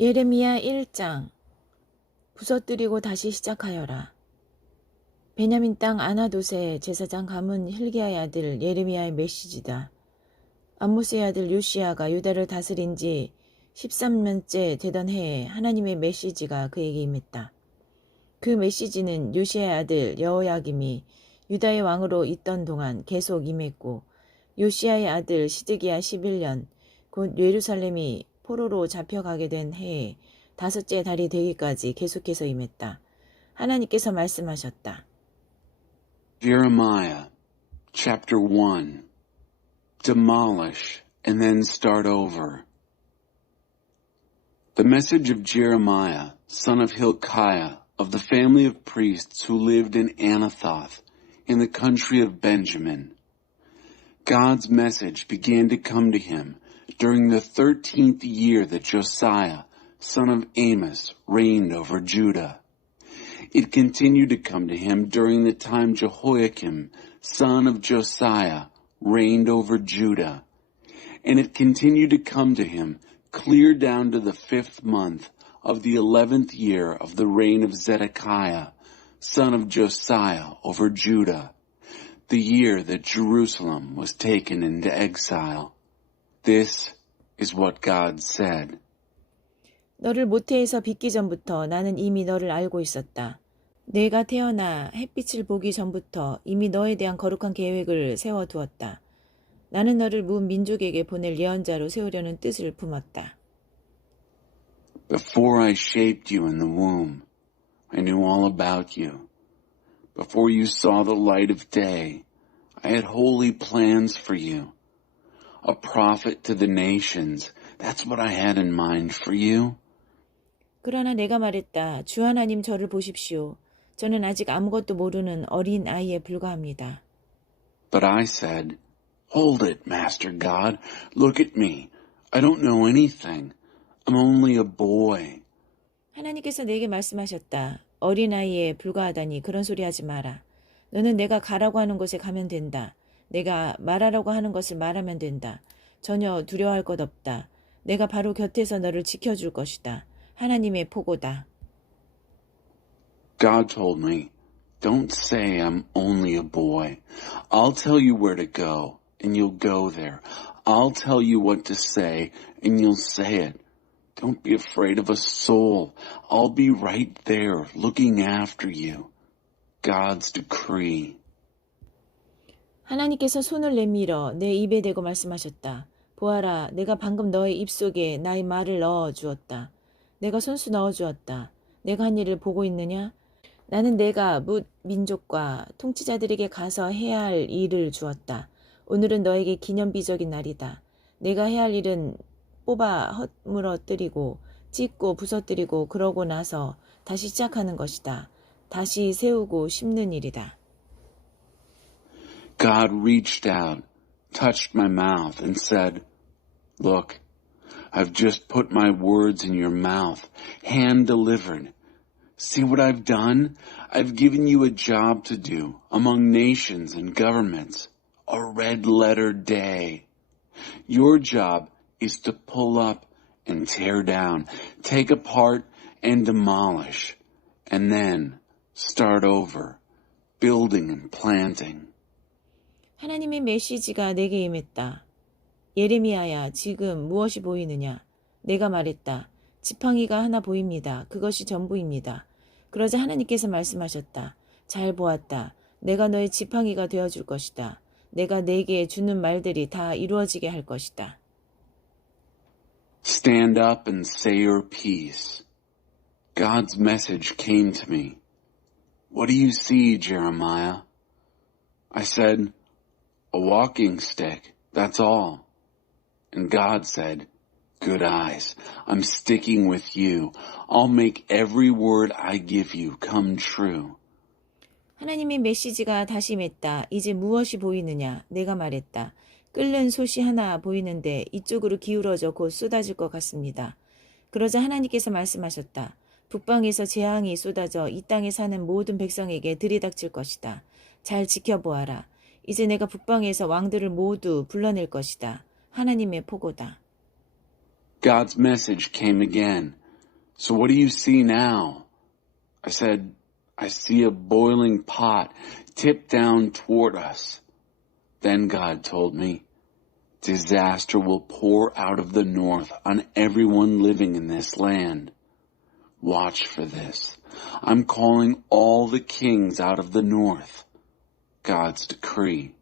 예레미야 1장. 부서뜨리고 다시 시작하여라. 베냐민 땅 아나돗의 제사장 가문 hil기야의 아들 예레미야의 메시지다. 암모스의 아들 요시야가 유다를 다스린 지 13년째 되던 해에 하나님의 메시지가 그에게 임했다. 그 메시지는 요시야의 아들 여호야김이 유다의 왕으로 있던 동안 계속 임했고, 요시야의 아들 시드기야 11년 곧 예루살렘이 포로로 잡혀가게 된 해에 5째 달이 되기까지 계속해서 임했다. 하나님께서 말씀하셨다. Jeremiah chapter 1. Demolish and then start over. The message of Jeremiah, son of Hilkiah, of the family of priests who lived in Anathoth, in the country of Benjamin. God's message began to come to him during the 13th year that Josiah, son of Amos, reigned over Judah. It continued to come to him during the time Jehoiakim, son of Josiah, reigned over Judah. And it continued to come to him clear down to the 5th month of the 11th year of the reign of Zedekiah, son of Josiah, over Judah, the year that Jerusalem was taken into exile. This is what God said. 너를 모태에서 빚기 전부터 나는 이미 너를 알고 있었다. 내가 태어나 햇빛을 보기 전부터 이미 너에 대한 거룩한 계획을 세워두었다. 나는 너를 문 민족에게 보낼 예언자로 세우려는 뜻을 품었다. Before I shaped you in the womb, I knew all about you. Before you saw the light of day, I had holy plans for you. A prophet to the nations, that's what I had in mind for you. 그러나 내가 말했다. 주 하나님 저를 보십시오. 저는 아직 아무것도 모르는 어린 아이에 불과합니다. But I said, Hold it, Master God. Look at me. I don't know anything. I'm only a boy. 하나님께서 내게 말씀하셨다. 어린아이에 불과하다니 그런 소리 하지 마라. 너는 내가 가라고 하는 곳에 가면 된다. 내가 말하라고 하는 것을 말하면 된다. 전혀 두려워할 것 없다. 내가 바로 곁에서 너를 지켜줄 것이다. 하나님의 포고다. God told me, Don't say I'm only a boy. I'll tell you where to go, and you'll go there. I'll tell you what to say, and you'll say it. Don't be afraid of a soul. I'll be right there, looking after you. God's decree. 하나님께서 손을 내밀어 내 입에 대고 말씀하셨다. 보아라, 내가 방금 너의 입속에 나의 말을 넣어 주었다. 내가 손수 넣어 주었다. 내가 한 일을 보고 있느냐? 나는 내가 뭇 민족과 통치자들에게 가서 해야 할 일을 주었다. 오늘은 너에게 기념비적인 날이다. 내가 해야 할 일은 뽑아 헛물어뜨리고 찢고 부서뜨리고 그러고 나서 다시 시작하는 것이다. 다시 세우고 심는 일이다. God reached out, touched my mouth, and said, Look, I've just put my words in your mouth, hand-delivered. See what I've done? I've given you a job to do among nations and governments, a red-letter day. Your job is to pull up and tear down, take apart and demolish, and then start over, building and planting. 하나님의 메시지가 내게 임했다. 예레미야야, 지금 무엇이 보이느냐? 내가 말했다. 지팡이가 하나 보입니다. 그것이 전부입니다. 그러자 하나님께서 말씀하셨다. 잘 보았다. 내가 너의 지팡이가 되어줄 것이다. 내가 내게 주는 말들이 다 이루어지게 할 것이다. Stand up and say your piece. God's message came to me. What do you see, Jeremiah? I said, a walking stick, that's all. And God said, Good eyes. I'm sticking with you. I'll make every word I give you come true. 하나님의 메시지가 다시 임했다. 이제 무엇이 보이느냐? 내가 말했다. 끓는 솥이 하나 보이는데 이쪽으로 기울어져 곧 쏟아질 것 같습니다. 그러자 하나님께서 말씀하셨다. 북방에서 재앙이 쏟아져 이 땅에 사는 모든 백성에게 들이닥칠 것이다. 잘 지켜보아라. 이제 내가 북방에서 왕들을 모두 불러낼 것이다. 하나님의 포고다. God's message came again, So what do you see now? I said, I see a boiling pot tipped down toward us. Then God told me, disaster will pour out of the north on everyone living in this land. Watch for this. I'm calling all the kings out of the north. God's decree.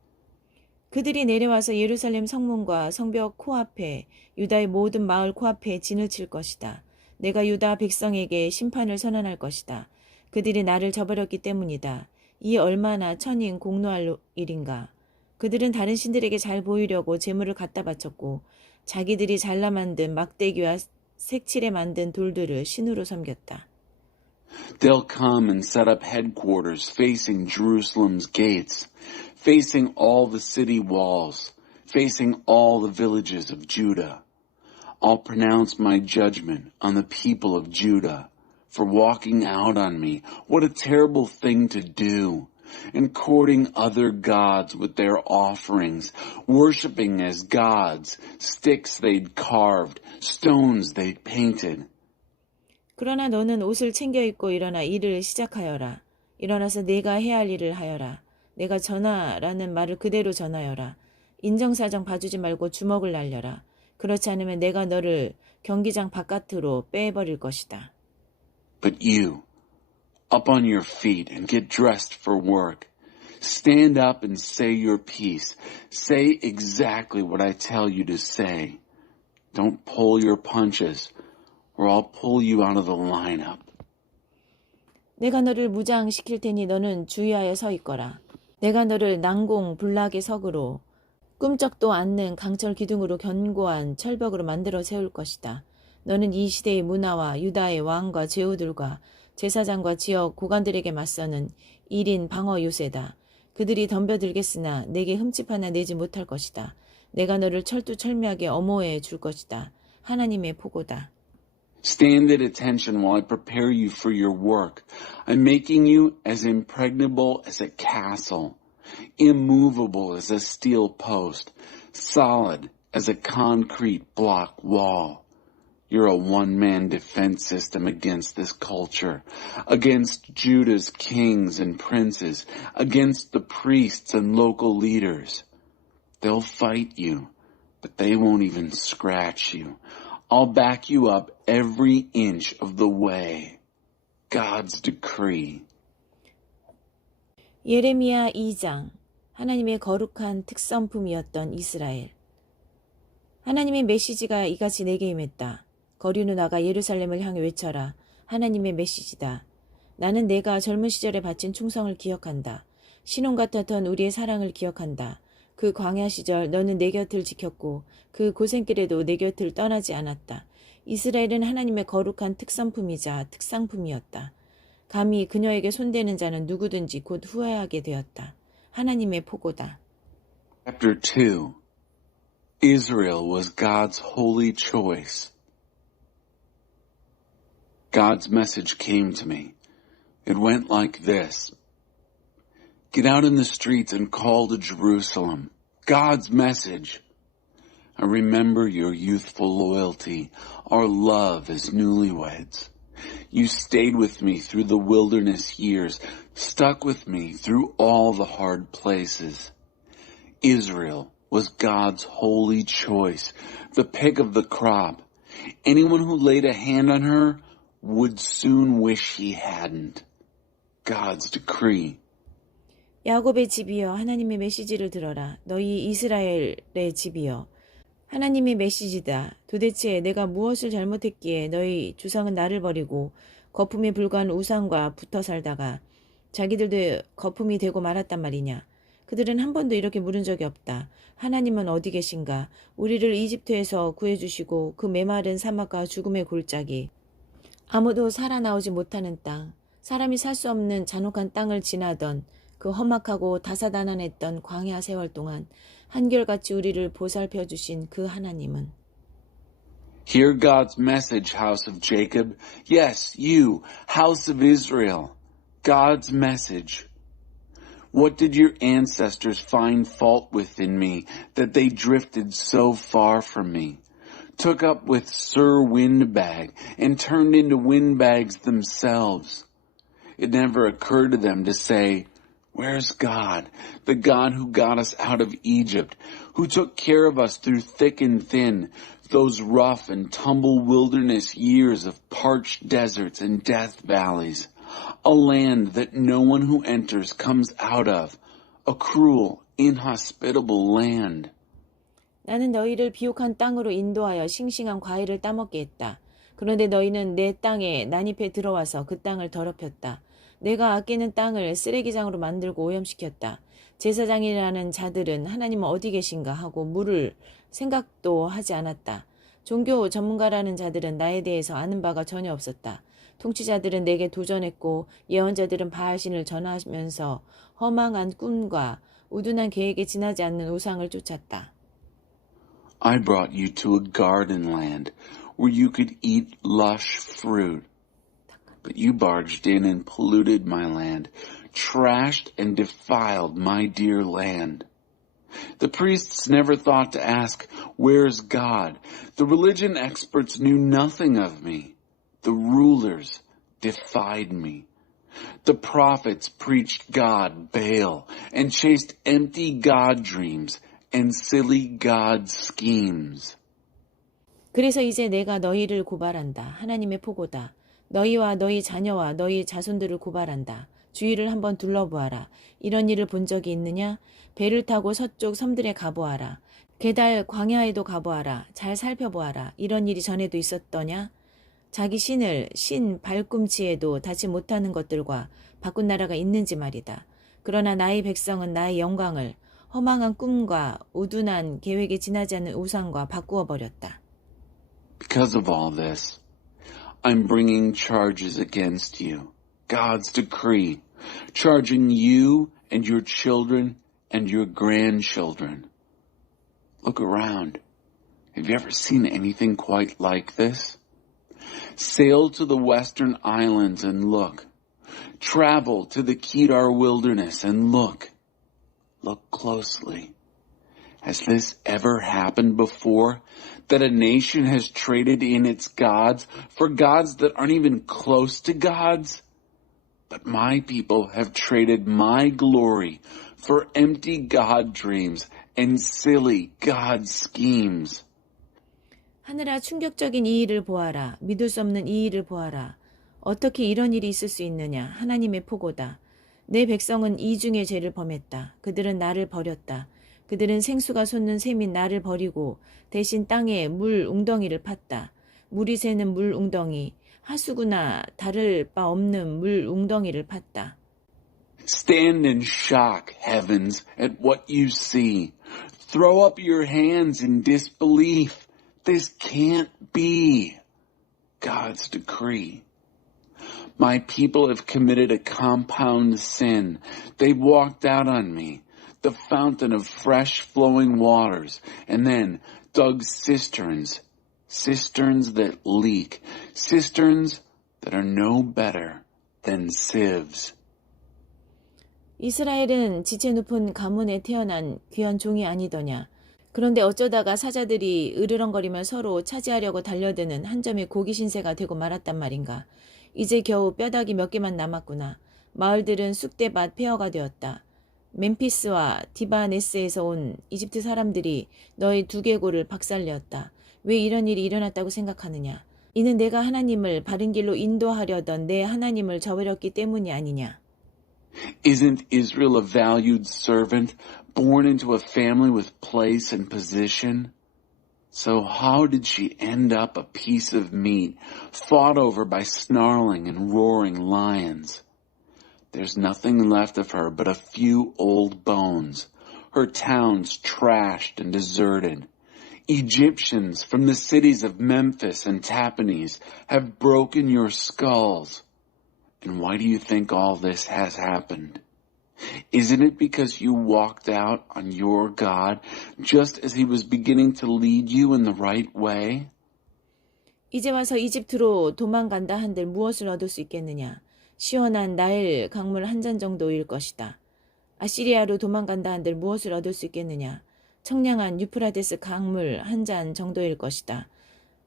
그들이 내려와서 예루살렘 성문과 성벽 코앞에 유다의 모든 마을 코앞에 진을 칠 것이다. 내가 유다 백성에게 심판을 선언할 것이다. 그들이 나를 저버렸기 때문이다. 이 얼마나 천인 공노할 일인가. 그들은 다른 신들에게 잘 보이려고 재물을 갖다 바쳤고 자기들이 잘라 만든 막대기와 색칠해 만든 돌들을 신으로 섬겼다. They'll come and set up headquarters facing Jerusalem's gates, facing all the city walls, facing all the villages of Judah. I'll pronounce my judgment on the people of Judah for walking out on me. What a terrible thing to do. And courting other gods with their offerings, worshiping as gods, sticks they'd carved, stones they'd painted. 그러나 너는 옷을 챙겨 입고 일어나 일을 시작하여라. 일어나서 내가 해야 할 일을 하여라. 내가 전하라는 말을 그대로 전하여라. 인정사정 봐주지 말고 주먹을 날려라. 그렇지 않으면 내가 너를 경기장 바깥으로 빼버릴 것이다. But you, up on your feet and get dressed for work. Stand up and say your piece. Say exactly what I tell you to say. Don't pull your punches or I'll pull you out of the lineup. 내가 너를 무장시킬 테니 너는 주의하여 서 있거라. 내가 너를 난공 불락의 석으로 꿈쩍도 않는 강철 기둥으로 견고한 철벽으로 만들어 세울 것이다. 너는 이 시대의 문화와 유다의 왕과 제후들과 제사장과 지역 고관들에게 맞서는 1인 방어 요새다. 그들이 덤벼들겠으나 내게 흠집 하나 내지 못할 것이다. 내가 너를 철두철미하게 엄호해 줄 것이다. 하나님의 포고다. Stand at attention while I prepare you for your work. I'm making you as impregnable as a castle, immovable as a steel post, solid as a concrete block wall. You're a one-man defense system against this culture, against Judah's kings and princes, against the priests and local leaders. They'll fight you, but they won't even scratch you. I'll back you up every inch of the way. God's decree. 예레미야 2장, 하나님의 거룩한 특선품이었던 이스라엘. 하나님의 메시지가 이같이 내게 임했다. 거리로 나가 예루살렘을 향해 외쳐라. 하나님의 메시지다. 나는 내가 젊은 시절에 바친 충성을 기억한다. 신혼 같았던 우리의 사랑을 기억한다. 그 광야 시절 너는 내 곁을 지켰고 그 고생길에도 내 곁을 떠나지 않았다. 이스라엘은 하나님의 거룩한 특선품이자 특상품이었다. 감히 그녀에게 손대는 자는 누구든지 곧 후회하게 되었다. 하나님의 포고다. Chapter 2. Israel was God's holy choice. God's message came to me. It went like this. Get out in the streets and call to Jerusalem. God's message. I remember your youthful loyalty, our love as newlyweds. You stayed with me through the wilderness years, stuck with me through all the hard places. Israel was God's holy choice, the pick of the crop. Anyone who laid a hand on her would soon wish he hadn't. God's decree. 야곱의 집이여 하나님의 메시지를 들어라. 너희 이스라엘의 집이여. 하나님의 메시지다. 도대체 내가 무엇을 잘못했기에 너희 주상은 나를 버리고 거품에 불과한 우상과 붙어 살다가 자기들도 거품이 되고 말았단 말이냐. 그들은 한 번도 이렇게 물은 적이 없다. 하나님은 어디 계신가? 우리를 이집트에서 구해주시고 그 메마른 사막과 죽음의 골짜기, 아무도 살아나오지 못하는 땅, 사람이 살 수 없는 잔혹한 땅을 지나던 그 험악하고 다사다난했던 광야 세월 동안 한결같이 우리를 보살펴 주신 그 하나님은 Hear God's message, house of Jacob. Yes, you, house of Israel. God's message. What did your ancestors find fault with in me that they drifted so far from me? took up with Sir Windbag and turned into windbags themselves. It never occurred to them to say, "Where's God, the God who got us out of Egypt, who took care of us through thick and thin, those rough and tumble wilderness years of parched deserts and death valleys, a land that no one who enters comes out of, a cruel, inhospitable land." 나는 너희를 비옥한 땅으로 인도하여 싱싱한 과일을 따먹게 했다. 그런데 너희는 내 땅에 난입해 들어와서 그 땅을 더럽혔다. 내가 아끼는 땅을 쓰레기장으로 만들고 오염시켰다. 제사장이라는 자들은 하나님은 어디 계신가 하고 물을 생각도 하지 않았다. 종교 전문가라는 자들은 나에 대해서 아는 바가 전혀 없었다. 통치자들은 내게 도전했고 예언자들은 바알신을 전하면서 허망한 꿈과 우둔한 계획에 지나지 않는 우상을 쫓았다. I brought you to a garden land where you could eat lush fruit. But you barged in and polluted my land, trashed and defiled my dear land. The priests never thought to ask, "Where's God?" The religion experts knew nothing of me. The rulers defied me. The prophets preached God, Baal, and chased empty God dreams and silly God schemes. 그래서 이제 내가 너희를 고발한다. 하나님의 포고다. 너희와 너희 자녀와 너희 자손들을 고발한다. 주위를 한번 둘러보아라. 이런 일을 본 적이 있느냐? 배를 타고 서쪽 섬들에 가보아라. 게달 광야에도 가보아라. 잘 살펴보아라. 이런 일이 전에도 있었더냐? 자기 신 발꿈치에도 닿지 못하는 것들과 바꾼 나라가 있는지 말이다. 그러나 나의 백성은 나의 영광을 허망한 꿈과 우둔한 계획에 지나지 않는 우상과 바꾸어 버렸다. Because of all this, I'm bringing charges against you, God's decree, charging you and your children and your grandchildren. Look around. Have you ever seen anything quite like this? Sail to the western islands and look. Travel to the Kedar wilderness and look. Look closely. Has this ever happened before? That a nation has traded in its gods for gods that aren't even close to gods? But my people have traded my glory for empty God dreams and silly God schemes. 하늘아, 충격적인 이 일을 보아라. 믿을 수 없는 이 일을 보아라. 어떻게 이런 일이 있을 수 있느냐? 하나님의 포고다. 내 백성은 이중의 죄를 범했다. 그들은 나를 버렸다. 그들은 생수가 솟는 샘인 나를 버리고 대신 땅에 물 웅덩이를 팠다. 물이 새는 물 웅덩이, 하수구나 다를 바 없는 물 웅덩이를 팠다. Stand in shock, heavens, at what you see. Throw up your hands in disbelief. This can't be God's decree. My people have committed a compound sin. They've walked out on me, the fountain of fresh flowing waters, and then dug cisterns, cisterns that leak, cisterns that are no better than sieves. 이스라엘은 지체 높은 가문에 태어난 귀한 종이 아니더냐. 그런데 어쩌다가 사자들이 으르렁거리며 서로 차지하려고 달려드는 한 점의 고기 신세가 되고 말았단 말인가. 이제 겨우 뼈다귀 몇 개만 남았구나. 마을들은 쑥대밭 폐허가 되었다. 멤피스와 디바네스에서 온 이집트 사람들이 너의 두개골을 박살내었다. 왜 이런 일이 일어났다고 생각하느냐. 이는 내가 하나님을 바른 길로 인도하려던 내 하나님을 저버렸기 때문이 아니냐. Isn't Israel a valued servant, born into a family with place and position? So how did she end up a piece of meat, fought over by snarling and roaring lions? There's nothing left of her but a few old bones, her towns trashed and deserted. Egyptians from the cities of Memphis and Tapanhes have broken your skulls. And why do you think all this has happened? Isn't it because you walked out on your God just as he was beginning to lead you in the right way? 이제 와서 이집트로 도망간다 한들 무엇을 얻을 수 있겠느냐. 시원한 나일 강물 한 잔 정도일 것이다. 아시리아로 도망간다 한들 무엇을 얻을 수 있겠느냐. 청량한 유프라데스 강물 한 잔 정도일 것이다.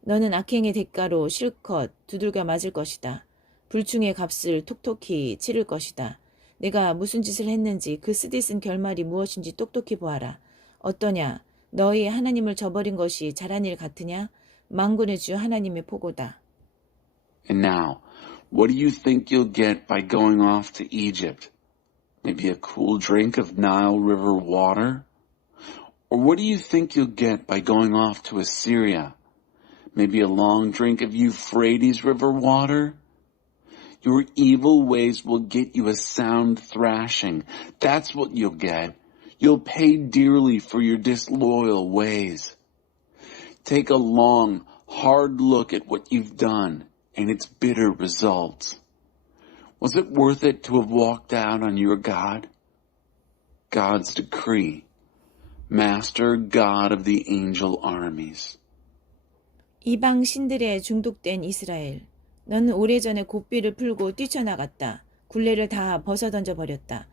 너는 악행의 대가로 실컷 두들겨 맞을 것이다. 불충의 값을 톡톡히 치를 것이다. 내가 무슨 짓을 했는지 그 쓰디쓴 결말이 무엇인지 똑똑히 보아라. 어떠냐? 너희 하나님을 저버린 것이 잘한 일 같으냐? 만군의 주 하나님의 포고다. And now, what do you think you'll get by going off to Egypt? Maybe a cool drink of Nile River water? Or what do you think you'll get by going off to Assyria? Maybe a long drink of Euphrates River water? Your evil ways will get you a sound thrashing. That's what you'll get. You'll pay dearly for your disloyal ways. Take a long, hard look at what you've done and its bitter results. Was it worth it to have walked out on your God? God's decree. Master God of the angel armies. 이방 신들에 중독된 이스라엘. 너는 오래전에 고삐를 풀고 뛰쳐나갔다. 굴레를 다 벗어던져 버렸다.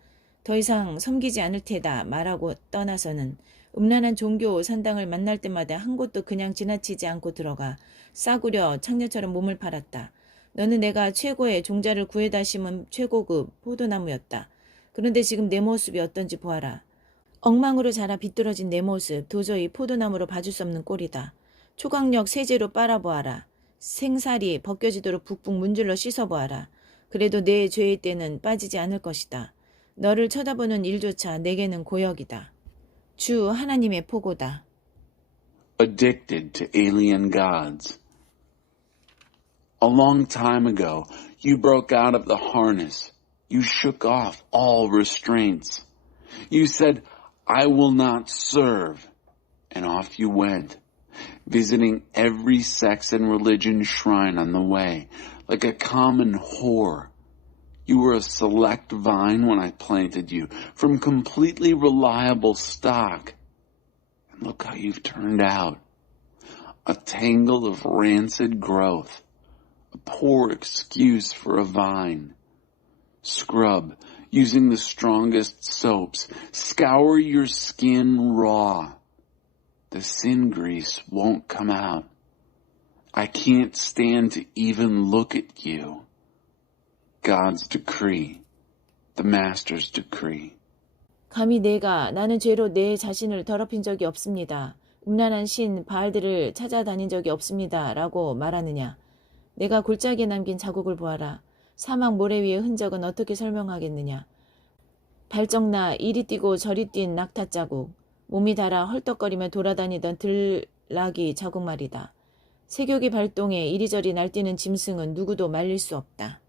더 이상 섬기지 않을 테다 말하고 떠나서는 음란한 종교 산당을 만날 때마다 한 곳도 그냥 지나치지 않고 들어가 싸구려 창녀처럼 몸을 팔았다. 너는 내가 최고의 종자를 구해다 심은 최고급 포도나무였다. 그런데 지금 내 모습이 어떤지 보아라. 엉망으로 자라 비뚤어진 내 모습 도저히 포도나무로 봐줄 수 없는 꼴이다. 초강력 세제로 빨아보아라. 생살이 벗겨지도록 북북 문질러 씻어보아라. 그래도 내 죄의 때는 빠지지 않을 것이다. 너를 쳐다보는 일조차 내게는 고역이다. 주 하나님의 포고다. Addicted to alien gods. A long time ago, you broke out of the harness. You shook off all restraints. You said, I will not serve. And off you went, visiting every sex and religion shrine on the way, like a common whore. You were a select vine when I planted you, from completely reliable stock. And look how you've turned out. A tangle of rancid growth. A poor excuse for a vine. Scrub, using the strongest soaps. Scour your skin raw. The sin grease won't come out. I can't stand to even look at you. God's decree. The Master's decree. 감히 나는 죄로 내 자신을 더럽힌 적이 없습니다. 음란한 신 바알들을 찾아다닌 적이 없습니다. 라고 말하느냐. 내가 골짜기에 남긴 자국을 보아라. 사막 모래 위의 흔적은 어떻게 설명하겠느냐. 발정나 이리 뛰고 저리 뛴 낙타 자국. 몸이 닳아 헐떡거리며 돌아다니던 들나귀 자국 말이다. 세교기 발동에 이리저리 날뛰는 짐승은 누구도 말릴 수 없다.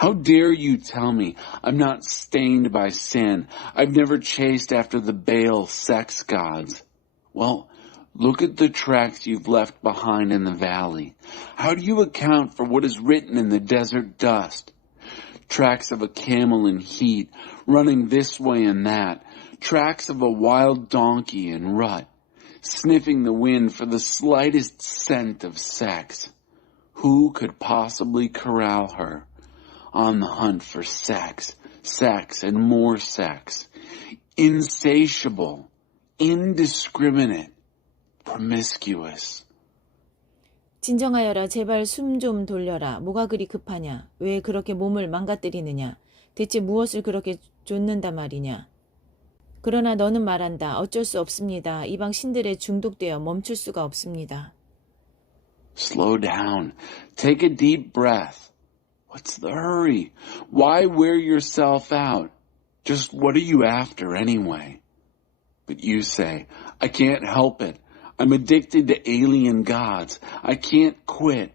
How dare you tell me I'm not stained by sin? I've never chased after the Baal sex gods. Well, look at the tracks you've left behind in the valley. How do you account for what is written in the desert dust? Tracks of a camel in heat, running this way and that. Tracks of a wild donkey in rut, sniffing the wind for the slightest scent of sex. Who could possibly corral her? On the hunt for sex, sex and more sex. Insatiable, indiscriminate, promiscuous. 진정하여라. 제발 숨 좀 돌려라. 뭐가 그리 급하냐. 왜 그렇게 몸을 망가뜨리느냐. 대체 무엇을 그렇게 좇는단 말이냐. 그러나 너는 말한다. 어쩔 수 없습니다. 이방 신들에 중독되어 멈출 수가 없습니다. Slow down. Take a deep breath. What's the hurry? Why wear yourself out? Just what are you after anyway? But you say, I can't help it. I'm addicted to alien gods. I can't quit.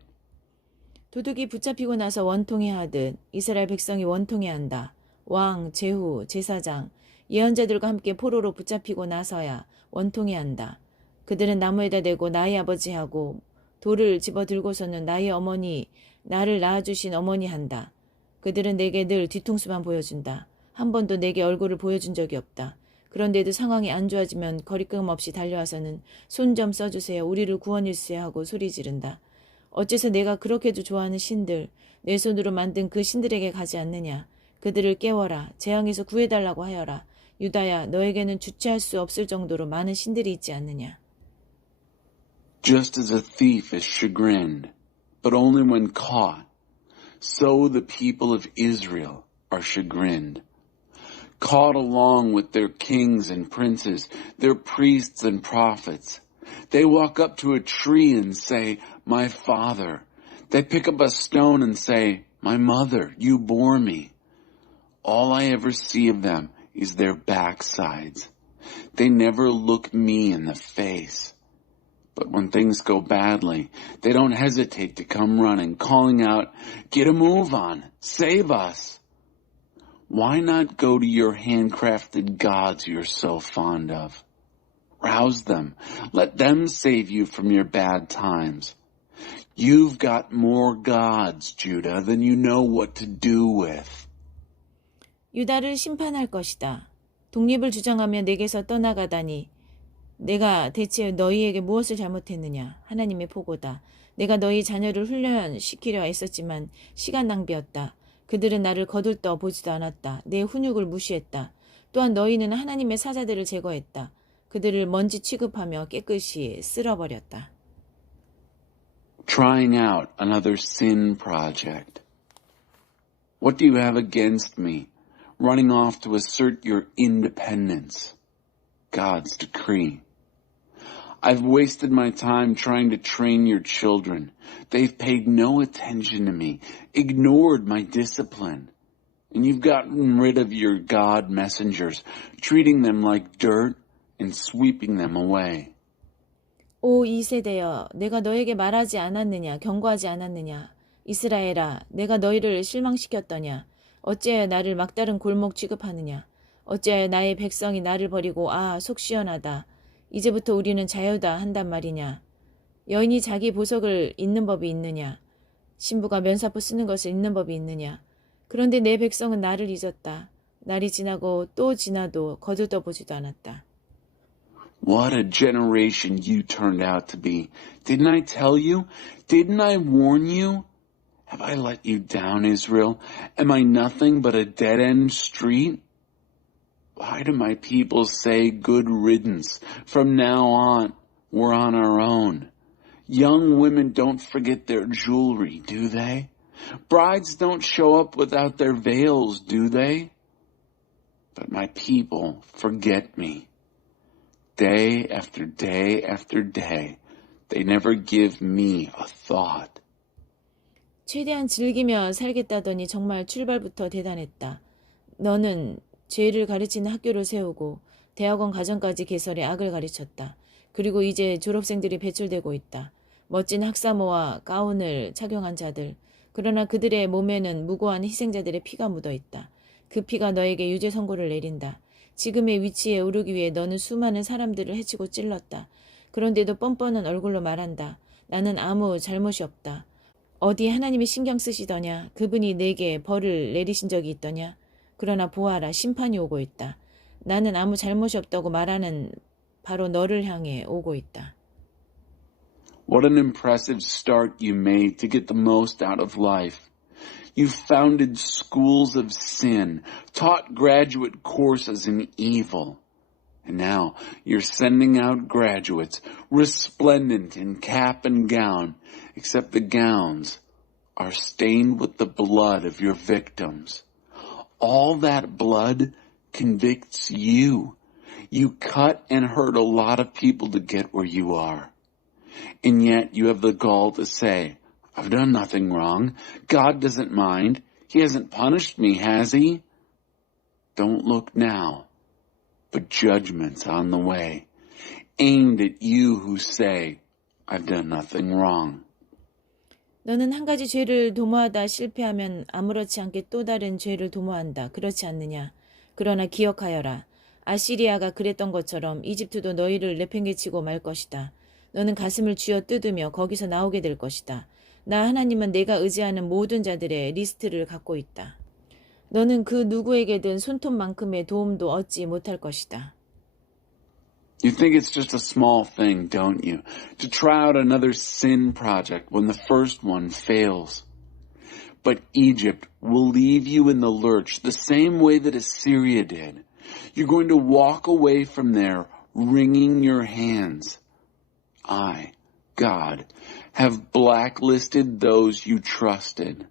도둑이 붙잡히고 나서 원통해하듯 이스라엘 백성이 원통해한다. 왕, 제후, 제사장, 예언자들과 함께 포로로 붙잡히고 나서야 원통해한다. 그들은 나무에다 대고 나의 아버지하고 돌을 집어 들고서는 나의 어머니, 나를 낳아주신 어머니 한다. 그들은 내게 늘 뒤통수만 보여준다. 한 번도 내게 얼굴을 보여준 적이 없다. 그런데도 상황이 안 좋아지면 거리낌 없이 달려와서는 손 좀 써주세요. 우리를 구원일세 하고 소리 지른다. 어째서 내가 그렇게도 좋아하는 신들, 내 손으로 만든 그 신들에게 가지 않느냐. 그들을 깨워라. 재앙에서 구해달라고 하여라. 유다야, 너에게는 주체할 수 없을 정도로 많은 신들이 있지 않느냐. Just as a thief is chagrined, but only when caught, so the people of Israel are chagrined. Caught along with their kings and princes, their priests and prophets. They walk up to a tree and say, "My father." They pick up a stone and say, "My mother, you bore me." All I ever see of them is their backsides. They never look me in the face. But when things go badly, they don't hesitate to come running, calling out, "Get a move on, save us." Why not go to your handcrafted gods you're so fond of? Rouse them. Let them save you from your bad times. You've got more gods, Judah, than you know what to do with. 유다를 심판할 것이다. 독립을 주장하며 내게서 떠나가다니. 내가 대체 너희에게 무엇을 잘못했느냐? 하나님의 보고다. 내가 너희 자녀를 훈련시키려 애썼지만 시간 낭비였다. 그들은 나를 거들떠 보지도 않았다. 내 훈육을 무시했다. 또한 너희는 하나님의 사자들을 제거했다. 그들을 먼지 취급하며 깨끗이 쓸어버렸다. Trying out another sin project. What do you have against me? Running off to assert your independence. God's decree. I've wasted my time trying to train your children. They've paid no attention to me, ignored my discipline. And you've gotten rid of your God messengers, treating them like dirt and sweeping them away. 오 이세대여, 내가 너에게 말하지 않았느냐, 경고하지 않았느냐. 이스라엘아, 내가 너희를 실망시켰더냐. 어찌하여 나를 막다른 골목 취급하느냐. 어찌하여 나의 백성이 나를 버리고 속 시원하다. 이제부터 우리는 자유다 한단 말이냐. 여인이 자기 보석을 잊는 법이 있느냐. 신부가 면사포 쓰는 것을 잊는 법이 있느냐. 그런데 내 백성은 나를 잊었다. 날이 지나고 또 지나도 거들떠보지도 않았다. What a generation you turned out to be. Didn't I tell you? Didn't I warn you? Have I let you down, Israel? Am I nothing but a dead-end street? Why do my people say good riddance? From now on, we're on our own. Young women don't forget their jewelry, do they? Brides don't show up without their veils, do they? But my people forget me. Day after day after day, they never give me a thought. 최대한 즐기며 살겠다더니 정말 출발부터 대단했다. 너는 죄를 가르치는 학교를 세우고 대학원 가정까지 개설해 악을 가르쳤다. 그리고 이제 졸업생들이 배출되고 있다. 멋진 학사모와 가운을 착용한 자들. 그러나 그들의 몸에는 무고한 희생자들의 피가 묻어있다. 그 피가 너에게 유죄 선고를 내린다. 지금의 위치에 오르기 위해 너는 수많은 사람들을 해치고 찔렀다. 그런데도 뻔뻔한 얼굴로 말한다. 나는 아무 잘못이 없다. 어디 하나님이 신경 쓰시더냐? 그분이 내게 벌을 내리신 적이 있더냐? 그러나 보아라, 심판이 오고 있다. 나는 아무 잘못이 없다고 말하는 바로 너를 향해 오고 있다. What an impressive start you made to get the most out of life. You founded schools of sin, taught graduate courses in evil. And now you're sending out graduates, resplendent in cap and gown, except the gowns are stained with the blood of your victims. All that blood convicts you. You cut and hurt a lot of people to get where you are. And yet you have the gall to say, I've done nothing wrong. God doesn't mind. He hasn't punished me, has he? Don't look now, but judgment's on the way, aimed at you who say, I've done nothing wrong. 너는 한 가지 죄를 도모하다 실패하면 아무렇지 않게 또 다른 죄를 도모한다. 그렇지 않느냐? 그러나 기억하여라. 아시리아가 그랬던 것처럼 이집트도 너희를 내팽개치고 말 것이다. 너는 가슴을 쥐어 뜯으며 거기서 나오게 될 것이다. 나 하나님은 내가 의지하는 모든 자들의 리스트를 갖고 있다. 너는 그 누구에게든 손톱만큼의 도움도 얻지 못할 것이다. You think it's just a small thing, don't you? To try out another sin project when the first one fails. But Egypt will leave you in the lurch the same way that Assyria did. You're going to walk away from there wringing your hands. I God, have blacklisted those you trusted.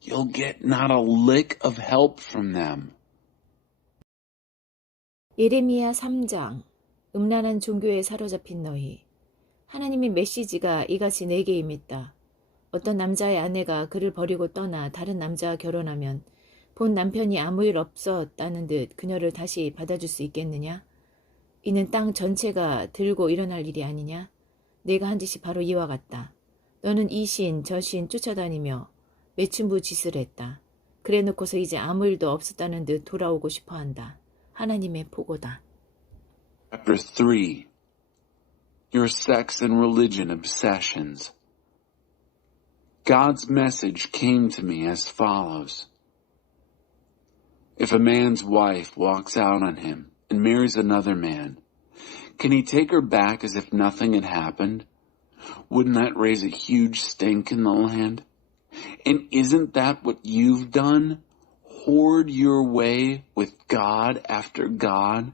You'll get not a lick of help from them. 예레미야 3장 음란한 종교에 사로잡힌 너희. 하나님의 메시지가 이같이 내게 임했다. 어떤 남자의 아내가 그를 버리고 떠나 다른 남자와 결혼하면 본 남편이 아무 일 없었다는 듯 그녀를 다시 받아줄 수 있겠느냐? 이는 땅 전체가 들고 일어날 일이 아니냐? 내가 한 짓이 바로 이와 같다. 너는 이 신 저 신 쫓아다니며 매춘부 짓을 했다. 그래 놓고서 이제 아무 일도 없었다는 듯 돌아오고 싶어한다. 하나님의 보고다. Chapter 3. Your sex and religion obsessions. God's message came to me as follows. If a man's wife walks out on him and marries another man, can he take her back as if nothing had happened? Wouldn't that raise a huge stink in the land? And isn't that what you've done? Hoard your way with God after God?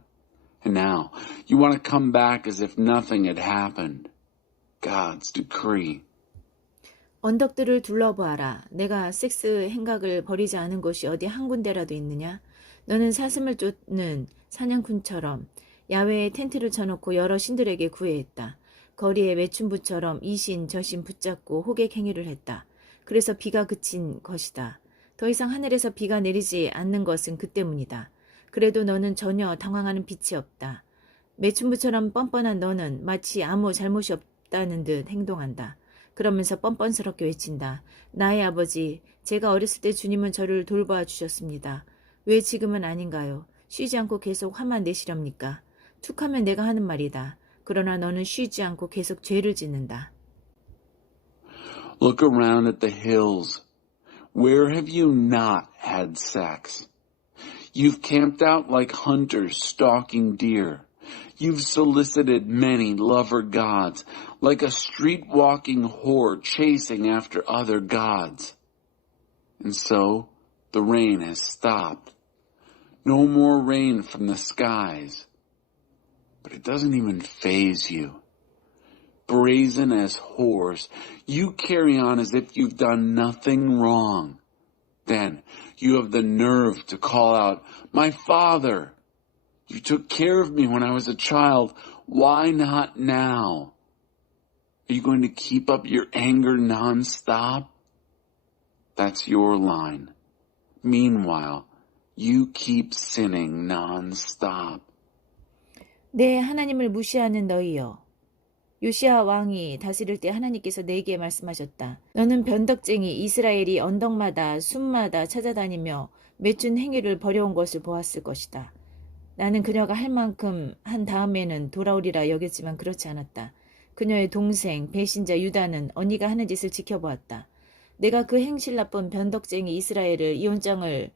And now, you want to come back as if nothing had happened. God's decree. 언덕들을 둘러보아라. 내가 섹스 행각을 버리지 않은 곳이 어디 한 군데라도 있느냐? 너는 사슴을 쫓는 사냥꾼처럼 야외에 텐트를 쳐놓고 여러 신들에게 구애했다. 거리에 매춘부처럼 이 신 저 신 붙잡고 호객 행위를 했다. 그래서 비가 그친 것이다. 더 이상 하늘에서 비가 내리지 않는 것은 그 때문이다. 그래도 너는 전혀 당황하는 빛이 없다. 매춘부처럼 뻔뻔한 너는 마치 아무 잘못이 없다는 듯 행동한다. 그러면서 뻔뻔스럽게 외친다. 나의 아버지, 제가 어렸을 때 주님은 저를 돌봐 주셨습니다. 왜 지금은 아닌가요? 쉬지 않고 계속 화만 내시렵니까? 툭하면 내가 하는 말이다. 그러나 너는 쉬지 않고 계속 죄를 짓는다. Look around at the hills. Where have you not had sex? You've camped out like hunters stalking deer. You've solicited many lover gods, like a street-walking whore chasing after other gods. And so, the rain has stopped. No more rain from the skies. But it doesn't even faze you. Brazen as whores, you carry on as if you've done nothing wrong. Then, you have the nerve to call out, "My father! You took care of me when I was a child. Why not now?" Are you going to keep up your anger nonstop? That's your line. Meanwhile, you keep sinning nonstop. 내 하나님을 무시하는 너희여. 요시야 왕이 다스릴 때 하나님께서 내게 말씀하셨다. 너는 변덕쟁이 이스라엘이 언덕마다 숲마다 찾아다니며 매춘 행위를 벌여온 것을 보았을 것이다. 나는 그녀가 할 만큼 한 다음에는 돌아오리라 여겼지만 그렇지 않았다. 그녀의 동생 배신자 유다는 언니가 하는 짓을 지켜보았다. 내가 그 행실 나쁜 변덕쟁이 이스라엘을 이혼장을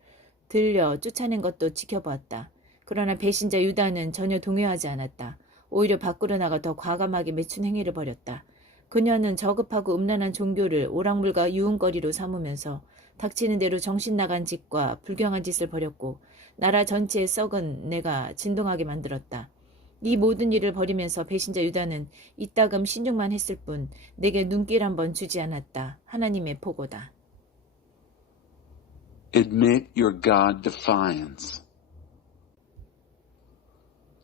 들려 쫓아낸 것도 지켜보았다. 그러나 배신자 유다는 전혀 동요하지 않았다. 오히려 밖으로 나가 더 과감하게 매춘 행위를 벌였다. 그녀는 저급하고 음란한 종교를 오락물과 유흥거리로 삼으면서 닥치는 대로 정신 나간 짓과 불경한 짓을 벌였고 나라 전체에 썩은 내가 진동하게 만들었다. 이 모든 일을 벌이면서 배신자 유다는 이따금 신중만 했을 뿐 내게 눈길 한번 주지 않았다. 하나님의 보고다. Admit your God defiance.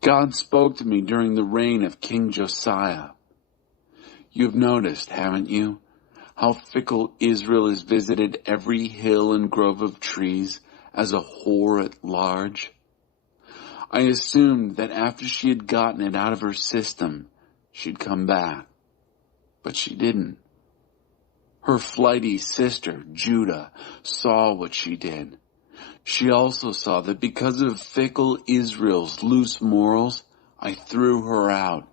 God spoke to me during the reign of King Josiah. You've noticed, haven't you, how fickle Israel has visited every hill and grove of trees as a whore at large? I assumed that after she had gotten it out of her system, she'd come back. But she didn't. Her flighty sister, Judah, saw what she did. She also saw that because of fickle Israel's loose morals, I threw her out,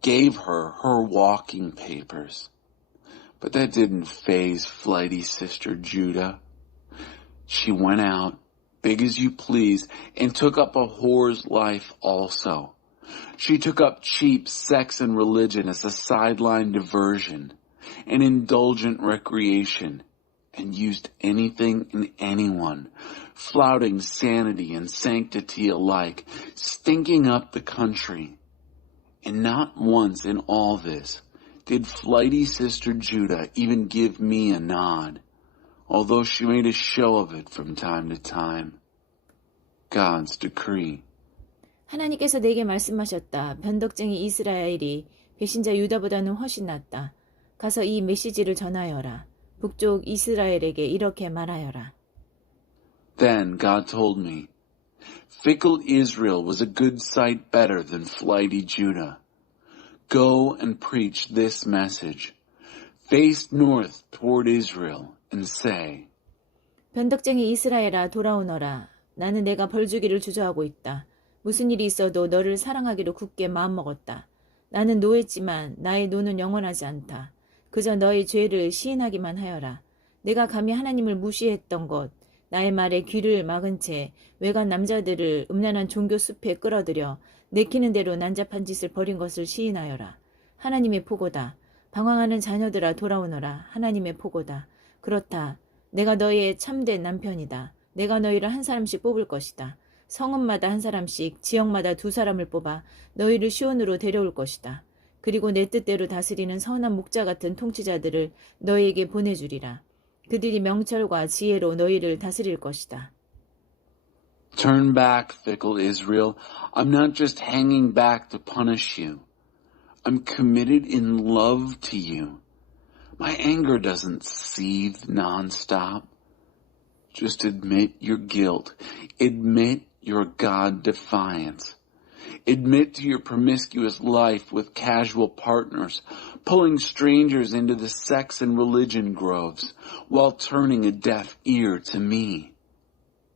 gave her her walking papers. But that didn't faze flighty sister Judah. She went out, big as you please, and took up a whore's life also. She took up cheap sex and religion as a sideline diversion, an indulgent recreation, and used anything and anyone, flouting sanity and sanctity alike, stinking up the country. And not once in all this did flighty sister Judah even give me a nod, although she made a show of it from time to time. God's decree. 하나님께서 내게 말씀하셨다. 변덕쟁이 이스라엘이 배신자 유다보다는 훨씬 낫다. 가서 이 메시지를 전하여라. 북쪽 이스라엘에게 이렇게 말하여라. Then God told me, fickle Israel was a good sight better than flighty Judah. Go and preach this message. Face north toward Israel and say, 변덕쟁이 이스라엘아 돌아오너라. 나는 내가 벌주기를 주저하고 있다. 무슨 일이 있어도 너를 사랑하기로 굳게 마음먹었다. 나는 노했지만 나의 노는 영원하지 않다. 그저 너의 죄를 시인하기만 하여라. 내가 감히 하나님을 무시했던 것, 나의 말에 귀를 막은 채 외간 남자들을 음란한 종교 숲에 끌어들여 내키는 대로 난잡한 짓을 벌인 것을 시인하여라. 하나님의 포고다. 방황하는 자녀들아 돌아오너라. 하나님의 포고다. 그렇다. 내가 너희의 참된 남편이다. 내가 너희를 한 사람씩 뽑을 것이다. 성읍마다 한 사람씩, 지역마다 2사람을 뽑아 너희를 시온으로 데려올 것이다. 그리고 내 뜻대로 다스리는 선한 목자 같은 통치자들을 너희에게 보내주리라. 그들이 명철과 지혜로 너희를 다스릴 것이다. Turn back, fickle Israel. I'm not just hanging back to punish you. I'm committed in love to you. My anger doesn't seethe nonstop. Just admit your guilt. Admit your God defiance. Admit to your promiscuous life with casual partners, pulling strangers into the sex and religion groves, while turning a deaf ear to me.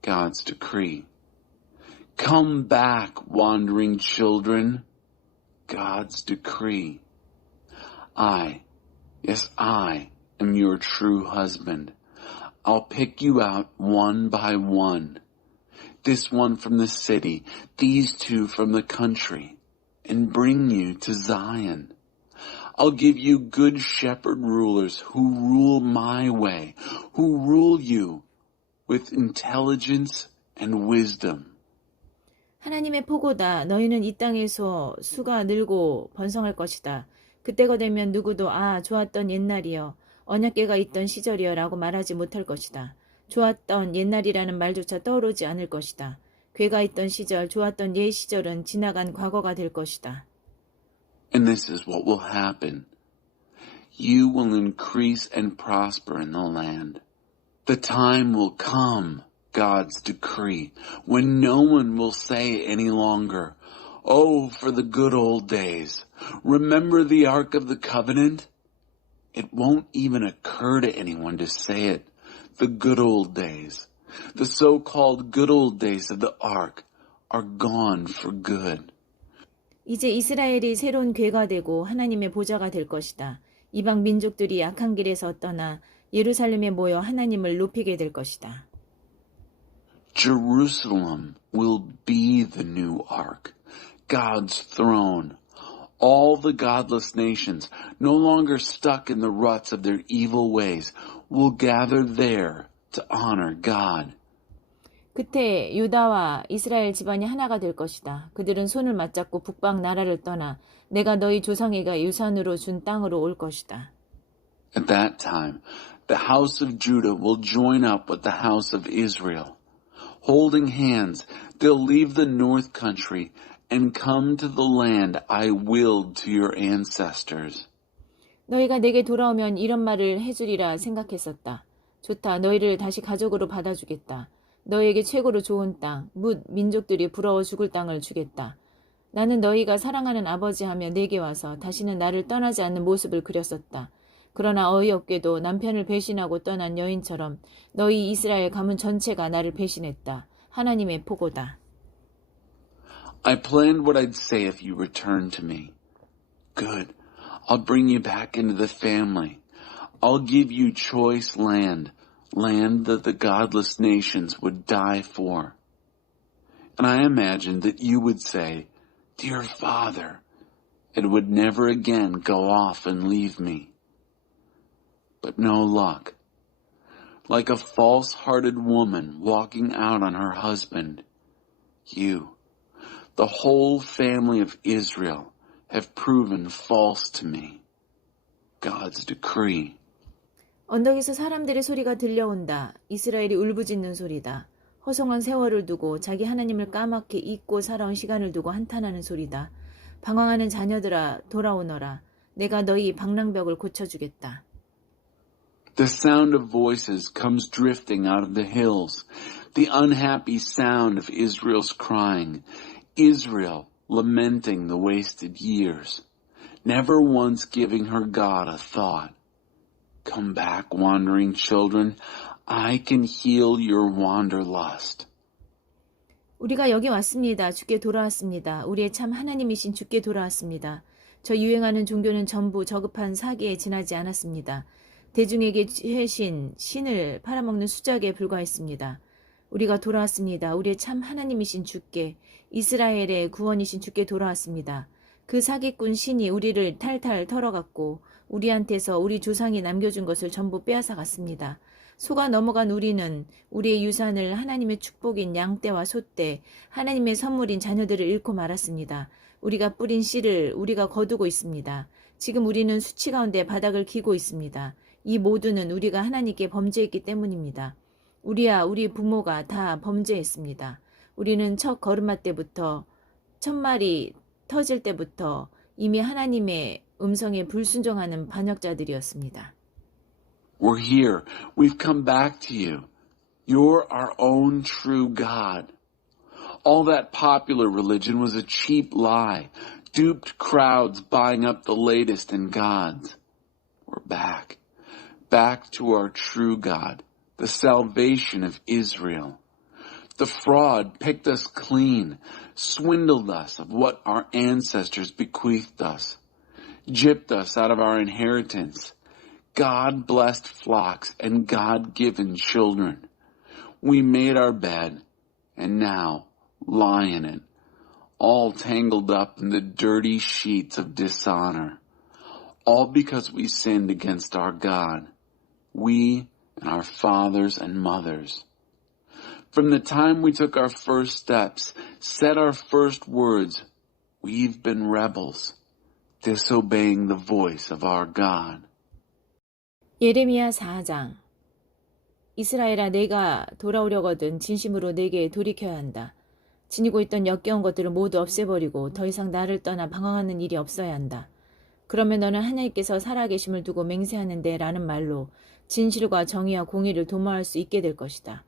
God's decree. Come back, wandering children. God's decree. Yes, I am your true husband. I'll pick you out one by one. This one from the city, these 2 from the country, and bring you to Zion. I'll give you good shepherd rulers who rule my way, who rule you with intelligence and wisdom. 하나님의 포고다. 너희는 이 땅에서 수가 늘고 번성할 것이다. 그때가 되면 누구도 좋았던 옛날이여, 언약궤가 있던 시절이여 라고 말하지 못할 것이다. 좋았던 옛날이라는 말조차 떠오르지 않을 것이다. 궤가 있던 시절, 좋았던 옛 시절은 지나간 과거가 될 것이다. And this is what will happen. You will increase and prosper in the land. The time will come, God's decree, when no one will say any longer, oh, for the good old days. Remember the Ark of the Covenant? It won't even occur to anyone to say it. The good old days, the so-called good old days of the Ark are gone for good. 이제 이스라엘이 새로운 궤가 되고 하나님의 보좌가 될 것이다. 이방 민족들이 악한 길에서 떠나 예루살렘에 모여 하나님을 높이게 될 것이다. Jerusalem will be the new Ark, God's throne. All the godless nations, no longer stuck in the ruts of their evil ways, will gather there to honor God. 그때 유다와 이스라엘 집안이 하나가 될 것이다. 그들은 손을 맞잡고 북방 나라를 떠나 내가 너희 조상에게 유산으로 준 땅으로 올 것이다. At that time, the house of Judah will join up with the house of Israel. Holding hands, they'll leave the north country and come to the land I willed to your ancestors. 너희가 내게 돌아오면 이런 말을 해주리라 생각했었다. 좋다. 너희를 다시 가족으로 받아주겠다. 너희에게 최고로 좋은 땅, 뭇 민족들이 부러워 죽을 땅을 주겠다. 나는 너희가 사랑하는 아버지하며 내게 와서 다시는 나를 떠나지 않는 모습을 그렸었다. 그러나 어이없게도 남편을 배신하고 떠난 여인처럼 너희 이스라엘 가문 전체가 나를 배신했다. 하나님의 포고다. I planned what I'd say if you returned to me. Good. I'll bring you back into the family. I'll give you choice land that the godless nations would die for. And I imagined that you would say, Dear Father, and would never again go off and leave me. But no luck. Like a false-hearted woman walking out on her husband, you, the whole family of Israel, have proven false to me. God's decree. 언덕에서 사람들의 소리가 들려온다. 이스라엘이 울부짖는 소리다. 허송한 세월을 두고 자기 하나님을 까맣게 잊고 살아온 시간을 두고 한탄하는 소리다. 방황하는 자녀들아 돌아오너라. 내가 너희 방랑벽을 고쳐주겠다. The sound of voices comes drifting out of the hills. The unhappy sound of Israel's crying. Israel lamenting the wasted years. Never once giving her God a thought. Come back, wandering children. I can heal your wanderlust. 우리가 여기 왔습니다. 주께 돌아왔습니다. 우리의 참 하나님이신 주께 돌아왔습니다. 저 유행하는 종교는 전부 저급한 사기에 지나지 않았습니다. 대중에게 회신, 신을 팔아먹는 수작에 불과했습니다. 우리가 돌아왔습니다. 우리의 참 하나님이신 주께, 이스라엘의 구원이신 주께 돌아왔습니다. 그 사기꾼 신이 우리를 탈탈 털어갔고 우리한테서 우리 조상이 남겨준 것을 전부 빼앗아갔습니다. 속아 넘어간 우리는 우리의 유산을 하나님의 축복인 양떼와 소떼, 하나님의 선물인 자녀들을 잃고 말았습니다. 우리가 뿌린 씨를 우리가 거두고 있습니다. 지금 우리는 수치 가운데 바닥을 기고 있습니다. 이 모두는 우리가 하나님께 범죄했기 때문입니다. 우리와 우리 부모가 다 범죄했습니다. 우리는 첫 걸음마 때부터, 첫 말이 터질 때부터 이미 하나님의 음성에 불순종하는 반역자들이었습니다. We're here. We've come back to you. You're our own true God. All that popular religion was a cheap lie, duped crowds buying up the latest in gods. We're back. Back to our true God, the salvation of Israel. The fraud picked us clean, swindled us of what our ancestors bequeathed us, gypped us out of our inheritance, God-blessed flocks and God-given children. We made our bed, and now lie in it, all tangled up in the dirty sheets of dishonor, all because we sinned against our God, we and our fathers and mothers. From the time we took our first steps, said our first words, we've been rebels, disobeying the voice of our God. 예레미야 4장. 이스라엘아, 내가 돌아오려거든 진심으로 내게 돌이켜야 한다. 지니고 있던 역겨운 것들을 모두 없애버리고 더 이상 나를 떠나 방황하는 일이 없어야 한다. 그러면 너는 하나님께서 살아계심을 두고 맹세하는데 라는 말로 진실과 정의와 공의를 도모할 수 있게 될 것이다.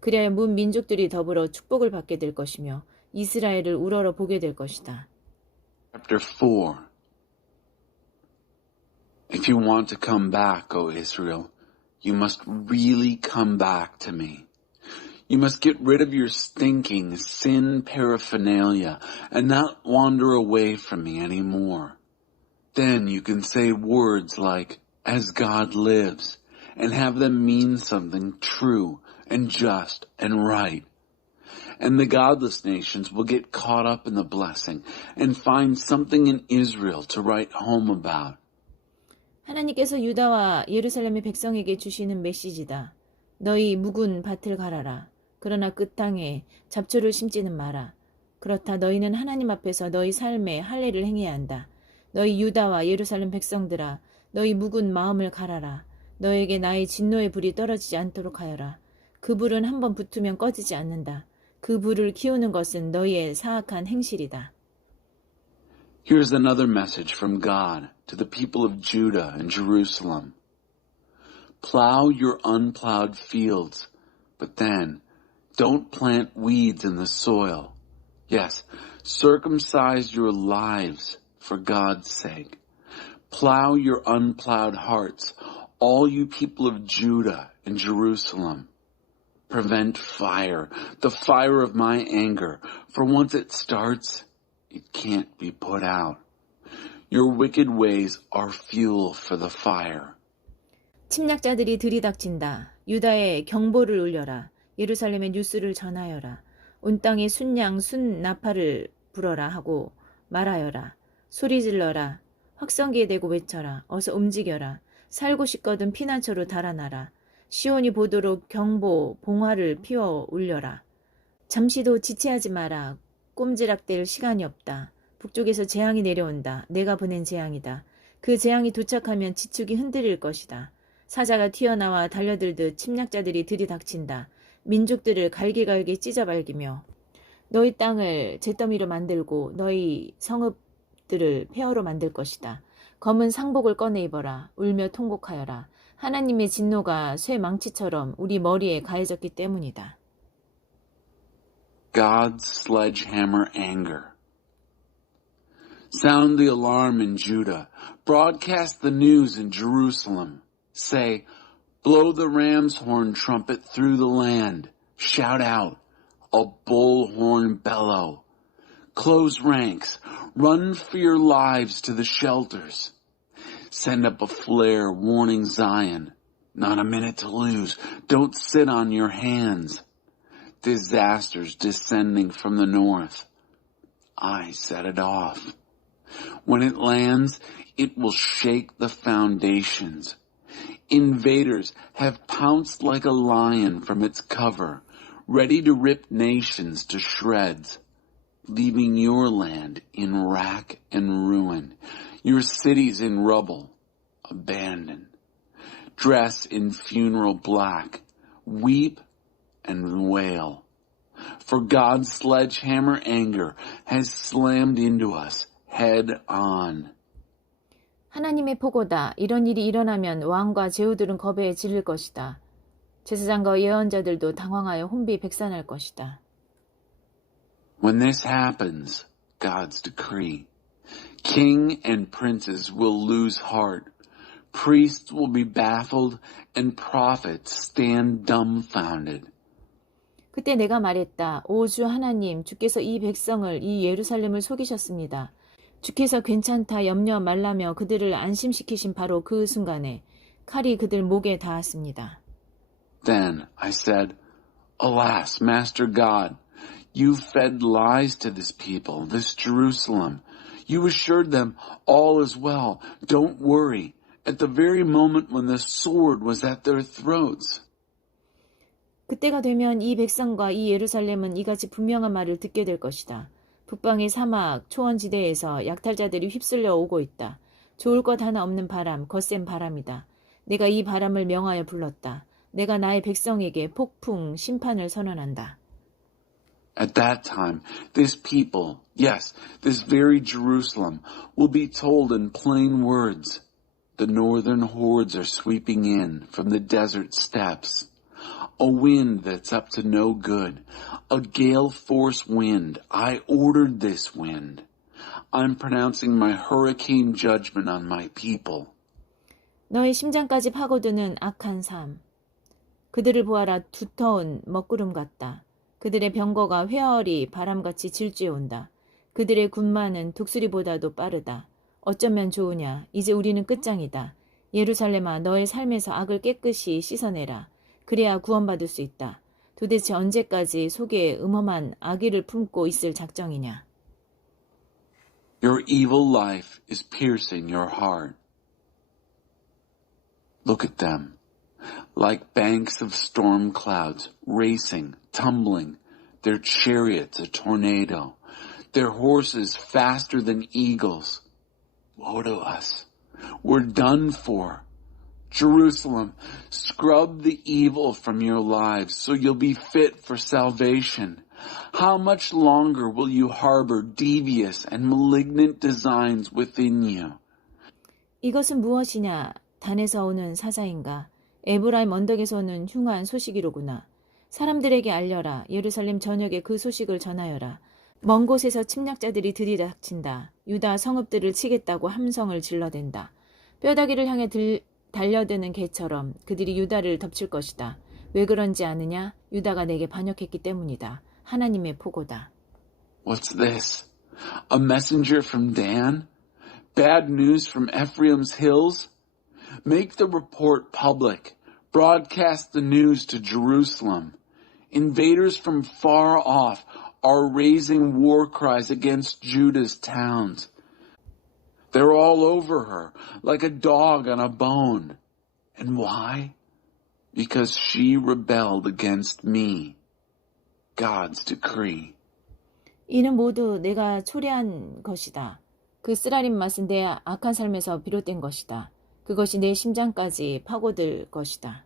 그래야 문 민족들이 더불어 축복을 받게 될 것이며 이스라엘을 우러러 보게 될 것이다. Chapter 4. If you want to come back, O Israel, you must really come back to me. You must get rid of your stinking sin paraphernalia and not wander away from me anymore. Then you can say words like, as God lives, and have them mean something true and just and right. And the godless nations will get caught up in the blessing and find something in Israel to write home about. 하나님께서 유다와 예루살렘의 백성에게 주시는 메시지다. 너희 묵은 밭을 갈아라. 그러나 그 땅에 잡초를 심지는 마라. 그렇다 너희는 하나님 앞에서 너희 삶에 할례를 행해야 한다. 너희 유다와 예루살렘 백성들아, 너희 묵은 마음을 갈아라. 너에게 나의 진노의 불이 떨어지지 않도록 하여라. 그 불은 한번 붙으면 꺼지지 않는다. 그 불을 키우는 것은 너희의 사악한 행실이다. Here's another message from God to the people of Judah and Jerusalem. Plow your unplowed fields, but then don't plant weeds in the soil. Yes, circumcise your lives for God's sake. Plow your unplowed hearts, all you people of Judah and Jerusalem. Prevent fire, the fire of my anger, for once it starts, it can't be put out. Your wicked ways are fuel for the fire. 침략자들이 들이닥친다. 유다에 경보를 울려라. 예루살렘의 뉴스를 전하여라. 온 땅에 순양 순나팔을 불어라 하고 말하여라. 소리질러라. 확성기에 대고 외쳐라. 어서 움직여라. 살고 싶거든 피난처로 달아나라. 시온이 보도록 경보, 봉화를 피워 울려라. 잠시도 지체하지 마라. 꼼지락댈 시간이 없다. 북쪽에서 재앙이 내려온다. 내가 보낸 재앙이다. 그 재앙이 도착하면 지축이 흔들릴 것이다. 사자가 튀어나와 달려들듯 침략자들이 들이닥친다. 민족들을 갈기갈기 찢어발기며 너희 땅을 잿더미로 만들고 너희 성읍들을 폐허로 만들 것이다. 검은 상복을 꺼내 입어라. 울며 통곡하여라. 하나님의 진노가 쇠 망치처럼 우리 머리에 가해졌기 때문이다. God's sledgehammer anger. Sound the alarm in Judah. Broadcast the news in Jerusalem. Say, blow the ram's horn trumpet through the land. Shout out, a bullhorn bellow. Close ranks. Run for your lives to the shelters. Send up a flare warning Zion. Not a minute to lose. Don't sit on your hands. Disasters descending from the north. I set it off. When it lands, it will shake the foundations. Invaders have pounced like a lion from its cover, ready to rip nations to shreds, leaving your land in rack and ruin, your cities in rubble, abandoned. Dress in funeral black, weep and wail. For God's sledgehammer anger has slammed into us head on. 하나님의 포고다. 이런 일이 일어나면 왕과 제후들은 겁에 질릴 것이다. 제사장과 예언자들도 당황하여 혼비백산할 것이다. When this happens, God's decree, king and princes will lose heart, priests will be baffled, and prophets stand dumbfounded. 그때 내가 말했다. 오 주 하나님, 주께서 이 백성을, 이 예루살렘을 속이셨습니다. 주께서 괜찮다 염려 말라며 그들을 안심시키신 바로 그 순간에 칼이 그들 목에 닿았습니다. Then I said, Alas, Master God, you fed lies to this people, this Jerusalem. You assured them all is well. Don't worry. At the very moment when the sword was at their throats. 그때가 되면 이 백성과 이 예루살렘은 이같이 분명한 말을 듣게 될 것이다. 북방의 사막, 초원지대에서 약탈자들이 휩쓸려 오고 있다. 좋을 것 하나 없는 바람, 거센 바람이다. 내가 이 바람을 명하여 불렀다. 내가 나의 백성에게 폭풍, 심판을 선언한다. At that time, this people, yes, this very Jerusalem, will be told in plain words. The northern hordes are sweeping in from the desert steppes. A wind that's up to no good. A gale force wind. I ordered this wind. I'm pronouncing my hurricane judgment on my people. 너의 심장까지 파고드는 악한 삶. 그들을 보아라 두터운 먹구름 같다. 그들의 병거가 회얼이 바람같이 질주해온다. 그들의 군마는 독수리보다도 빠르다. 어쩌면 좋으냐. 이제 우리는 끝장이다. 예루살렘아 너의 삶에서 악을 깨끗이 씻어내라. 그래야 구원받을 수 있다. 도대체 언제까지 속에 음험한 악의를 품고 있을 작정이냐. Your evil life is piercing your heart. Look at them, like banks of storm clouds, racing, tumbling, their chariots a tornado, their horses faster than eagles. Woe to us. We're done for. Jerusalem, scrub the evil from your lives so you'll be fit for salvation. How much longer will you harbor devious and malignant designs within you? 이것은 무엇이냐? 단에서 오는 사자인가? 에브라임 언덕에서 오는 흉한 소식이로구나. 사람들에게 알려라. 예루살렘 전역에 그 소식을 전하여라. 먼 곳에서 침략자들이 들이닥친다. 유다 성읍들을 치겠다고 함성을 질러댄다. 뼈다귀를 향해 달려드는 개처럼 그들이 유다를 덮칠 것이다. 왜 그런지 아느냐? 유다가 내게 반역했기 때문이다. 하나님의 포고다. What's this? A messenger from Dan? Bad news from Ephraim's hills? Make the report public. Broadcast the news to Jerusalem. Invaders from far off are raising war cries against Judah's towns. They're all over her, like a dog on a bone. And why? Because she rebelled against me. God's decree. 이는 모두 내가 초래한 것이다. 그 쓰라린 맛은 내 악한 삶에서 비롯된 것이다. 그것이 내 심장까지 파고들 것이다.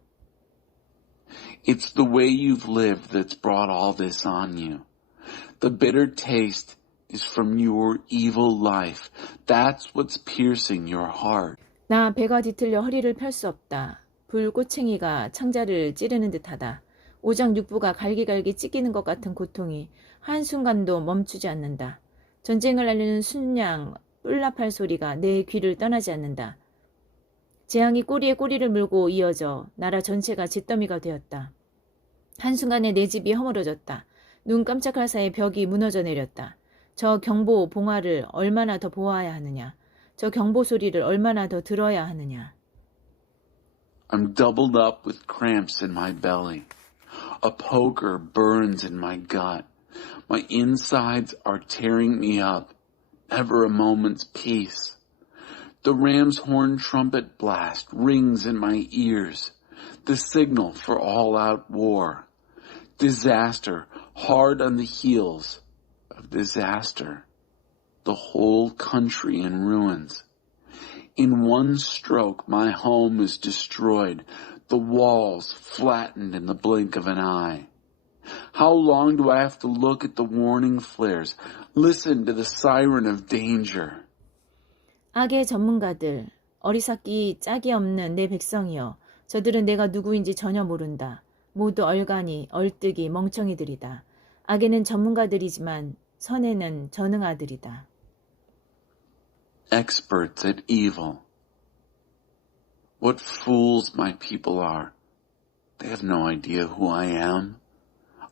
It's the way you've lived that's brought all this on you. The bitter taste is from your evil life. That's what's piercing your heart. 나 배가 뒤틀려 허리를 펼 수 없다. 불꽃챙이가 창자를 찌르는 듯하다. 오장육부가 갈기갈기 찢기는 것 같은 고통이 한순간도 멈추지 않는다. 전쟁을 알리는 순양 뿔나팔 소리가 내 귀를 떠나지 않는다. 재앙이 꼬리에 꼬리를 물고 이어져 나라 전체가 잿더미가 되었다. 한순간에 내 집이 허물어졌다. 눈 깜짝할 사이 벽이 무너져 내렸다. 저 경보 봉화를 얼마나 더 보아야 하느냐. 저 경보 소리를 얼마나 더 들어야 하느냐. I'm doubled up with cramps in my belly. A poker burns in my gut. My insides are tearing me up. Never a moment's peace. The ram's horn trumpet blast rings in my ears. The signal for all-out war. Disaster hard on the heels of disaster. The whole country in ruins. In one stroke, my home is destroyed. The walls flattened in the blink of an eye. How long do I have to look at the warning flares, listen to the siren of danger? 악의 전문가들, 어리석기 짝이 없는 내 백성이여, 저들은 내가 누구인지 전혀 모른다. 모두 얼간이, 얼뜨기, 멍청이들이다. 악에는 전문가들이지만 선에는 전능아들이다. Experts at evil. What fools my people are. They have no idea who I am.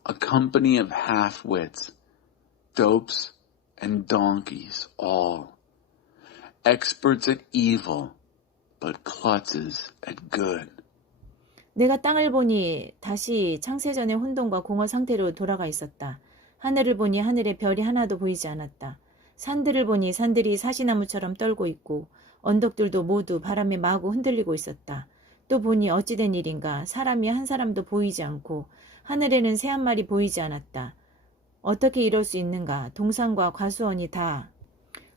A company of half-wits, dopes and donkeys, all. Experts at evil, but klutzes at good. 내가 땅을 보니 다시 창세전의 혼돈과 공허 상태로 돌아가 있었다. 하늘을 보니 하늘에 별이 하나도 보이지 않았다. 산들을 보니 산들이 사시나무처럼 떨고 있고 언덕들도 모두 바람에 마구 흔들리고 있었다. 또 보니 어찌된 일인가 사람이 한 사람도 보이지 않고 하늘에는 새 한 마리 보이지 않았다. 어떻게 이럴 수 있는가. 동산과 과수원이 다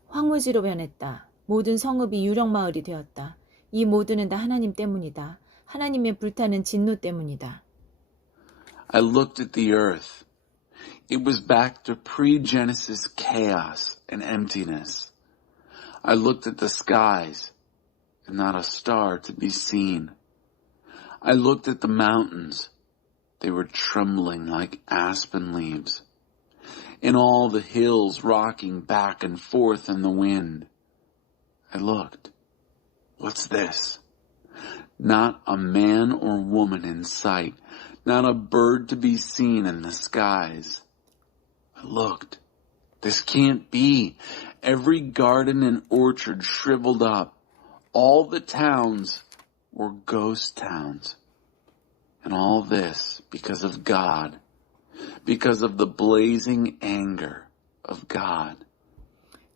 황무지로 변했다. 모든 성읍이 유령마을이 되었다. 이 모두는 다 하나님 때문이다. 하나님의 불타는 진노 때문이다. I looked at the earth. It was back to pre-Genesis chaos and emptiness. I looked at the skies, and not a star to be seen. I looked at the mountains. They were trembling like aspen leaves. And all the hills rocking back and forth in the wind. I looked. What's this? Not a man or woman in sight. Not a bird to be seen in the skies. I looked. This can't be. Every garden and orchard shriveled up. All the towns were ghost towns. And all this because of God. Because of the blazing anger of God.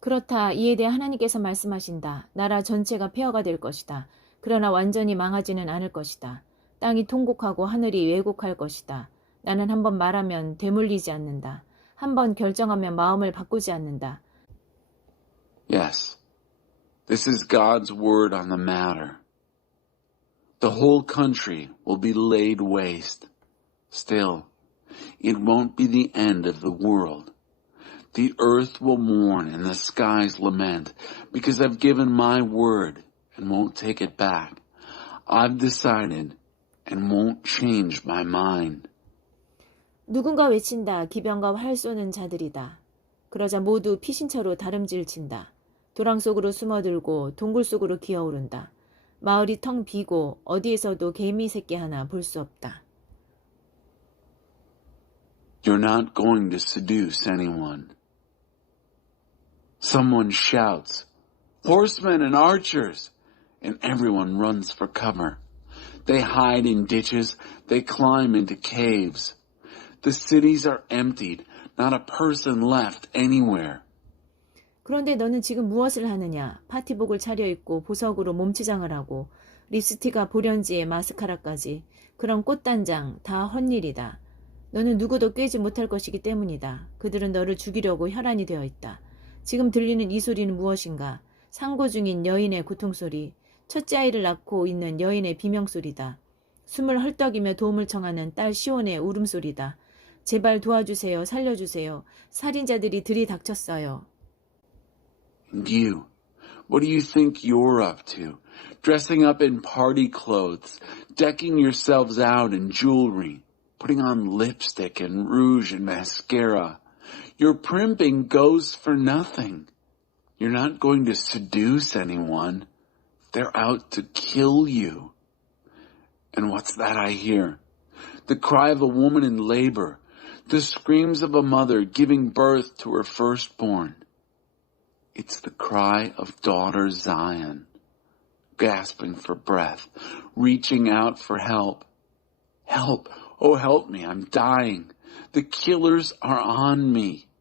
그렇다. 이에 대해 하나님께서 말씀하신다. 나라 전체가 폐허가 될 것이다. 그러나 완전히 망하지는 않을 것이다. 땅이 통곡하고 하늘이 왜곡할 것이다. 나는 한번 말하면 되물리지 않는다. 한번 결정하면 마음을 바꾸지 않는다. Yes, this is God's word on the matter. The whole country will be laid waste. Still, it won't be the end of the world. The earth will mourn and the skies lament, because I've given my word and won't take it back. I've decided and won't change my mind. 누군가 외친다. 기병과 활 쏘는 자들이다. 그러자 모두 피신처로 다름질 친다. 도랑 속으로 숨어들고 동굴 속으로 기어오른다. 마을이 텅 비고 어디에서도 개미 새끼 하나 볼 수 없다. You're not going to seduce anyone. Someone shouts, "Horsemen and archers!" and everyone runs for cover. They hide in ditches, they climb into caves. The cities are emptied, not a person left anywhere. 그런데 너는 지금 무엇을 하느냐? 파티복을 차려입고 보석으로 몸치장을 하고 립스틱과 보련지에 마스카라까지 그런 꽃단장 다 헛일이다. 너는 누구도 꿰지 못할 것이기 때문이다. 그들은 너를 죽이려고 혈안이 되어 있다. 지금 들리는 이 소리는 무엇인가? 상고 중인 여인의 고통소리, 첫째 아이를 낳고 있는 여인의 비명소리다. 숨을 헐떡이며 도움을 청하는 딸 시온의 울음소리다. 제발 도와주세요. 살려주세요. 살인자들이 들이닥쳤어요. And you, what do you think you're up to? Dressing up in party clothes, decking yourselves out in jewelry, putting on lipstick and rouge and mascara. Your primping goes for nothing. You're not going to seduce anyone. They're out to kill you. And what's that I hear? The cry of a woman in labor, the screams of a mother giving birth to her firstborn. It's the cry of daughter Zion, gasping for breath, reaching out for help. Help! Oh, help me, I'm dying. The killers are on me.